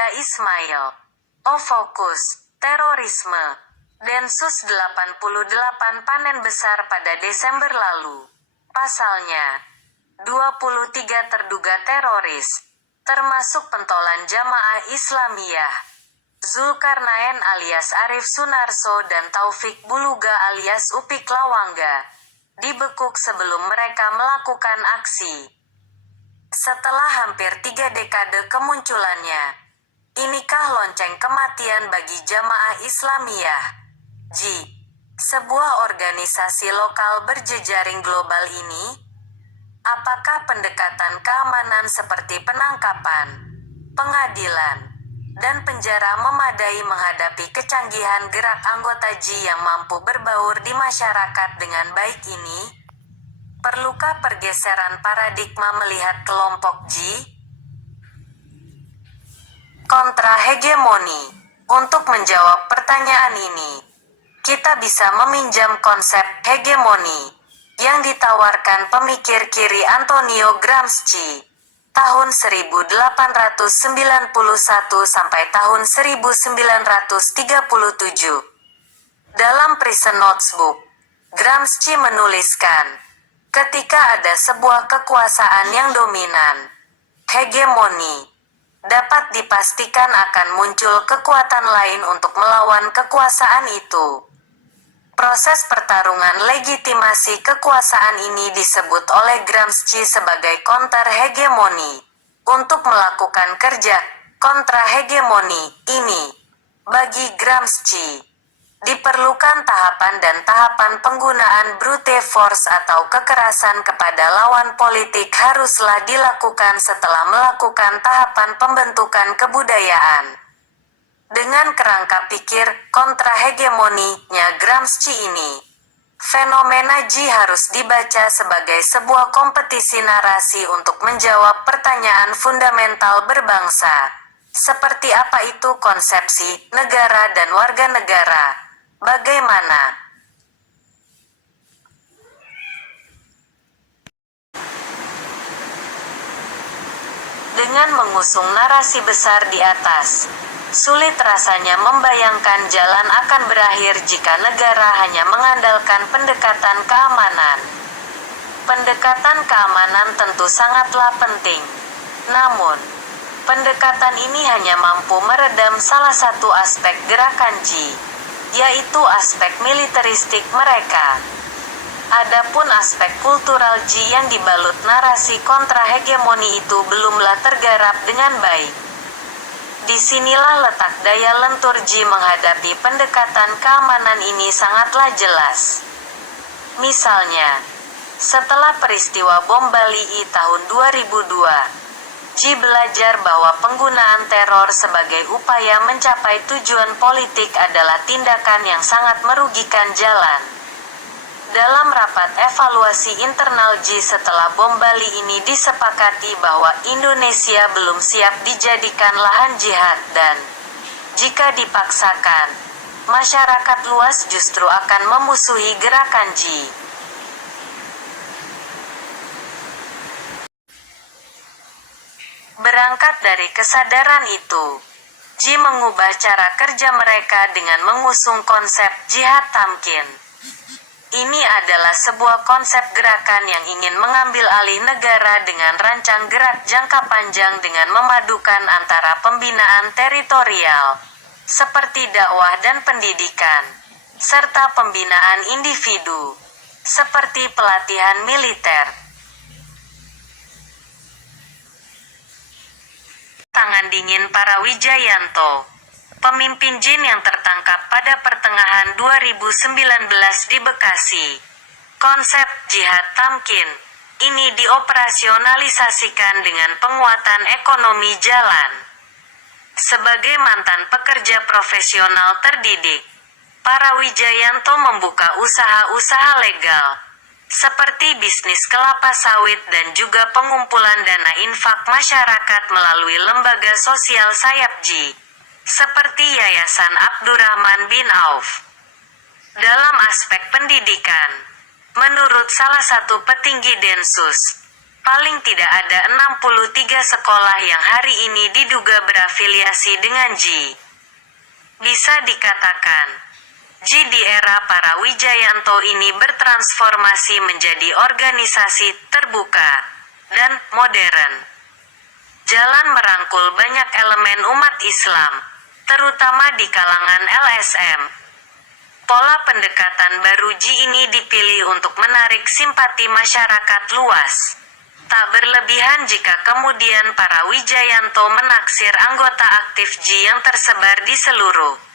Ida Ismail. O fokus, terorisme. Densus 88 panen besar pada Desember lalu. Pasalnya, 23 terduga teroris, termasuk pentolan Jamaah Islamiyah, Zulkarnaen alias Arif Sunarso dan Taufik Buluga alias Upik Lawangga, dibekuk sebelum mereka melakukan aksi. Setelah hampir 3 dekade kemunculannya, inikah lonceng kematian bagi Jamaah Islamiyah, J, sebuah organisasi lokal berjejaring global ini? Apakah pendekatan keamanan seperti penangkapan, pengadilan, dan penjara memadai menghadapi kecanggihan gerak anggota J yang mampu berbaur di masyarakat dengan baik ini? Perlukah pergeseran paradigma melihat kelompok J? Kontra-hegemoni. Untuk menjawab pertanyaan ini, kita bisa meminjam konsep hegemoni yang ditawarkan pemikir kiri Antonio Gramsci tahun 1891 sampai tahun 1937. Dalam Prison Notebook, Gramsci menuliskan, ketika ada sebuah kekuasaan yang dominan, hegemoni, dapat dipastikan akan muncul kekuatan lain untuk melawan kekuasaan itu. Proses pertarungan legitimasi kekuasaan ini disebut oleh Gramsci sebagai kontra-hegemoni. Untuk melakukan kerja kontra-hegemoni ini, bagi Gramsci, diperlukan tahapan dan tahapan penggunaan brute force atau kekerasan kepada lawan politik haruslah dilakukan setelah melakukan tahapan pembentukan kebudayaan. Dengan kerangka pikir kontra-hegemoninya Gramsci ini, fenomena J harus dibaca sebagai sebuah kompetisi narasi untuk menjawab pertanyaan fundamental berbangsa. Seperti apa itu konsepsi negara dan warga negara? Bagaimana dengan mengusung narasi besar di atas, sulit rasanya membayangkan jalan akan berakhir jika negara hanya mengandalkan pendekatan keamanan. Pendekatan keamanan tentu sangatlah penting. Namun, pendekatan ini hanya mampu meredam salah satu aspek gerakan J, yaitu aspek militeristik mereka. Adapun aspek kultural J yang dibalut narasi kontra-hegemoni itu belumlah tergarap dengan baik. Disinilah letak daya lentur J menghadapi pendekatan keamanan ini sangatlah jelas. Misalnya, setelah peristiwa bom Bali tahun 2002, J belajar bahwa penggunaan teror sebagai upaya mencapai tujuan politik adalah tindakan yang sangat merugikan jalan. Dalam rapat evaluasi internal J setelah bom Bali ini disepakati bahwa Indonesia belum siap dijadikan lahan jihad dan, jika dipaksakan, masyarakat luas justru akan memusuhi gerakan J. Berangkat dari kesadaran itu, J mengubah cara kerja mereka dengan mengusung konsep jihad tamkin. Ini adalah sebuah konsep gerakan yang ingin mengambil alih negara dengan rancang gerak jangka panjang dengan memadukan antara pembinaan teritorial, seperti dakwah dan pendidikan, serta pembinaan individu, seperti pelatihan militer. Tangan dingin para Wijayanto, pemimpin Jin yang tertangkap pada pertengahan 2019 di Bekasi. Konsep jihad tamkin ini dioperasionalisasikan dengan penguatan ekonomi jalan. Sebagai mantan pekerja profesional terdidik, para Wijayanto membuka usaha-usaha legal, seperti bisnis kelapa sawit dan juga pengumpulan dana infak masyarakat melalui lembaga sosial sayap J, seperti Yayasan Abdurrahman bin Auf. Dalam aspek pendidikan, menurut salah satu petinggi Densus, Paling tidak ada 63 sekolah yang hari ini diduga berafiliasi dengan JI. Bisa dikatakan, JI di era para Wijayanto ini bertransformasi menjadi organisasi terbuka dan modern. Jalan merangkul banyak elemen umat Islam, terutama di kalangan LSM. Pola pendekatan baru JI ini dipilih untuk menarik simpati masyarakat luas. Tak berlebihan jika kemudian para Wijayanto menaksir anggota aktif JI yang tersebar di seluruh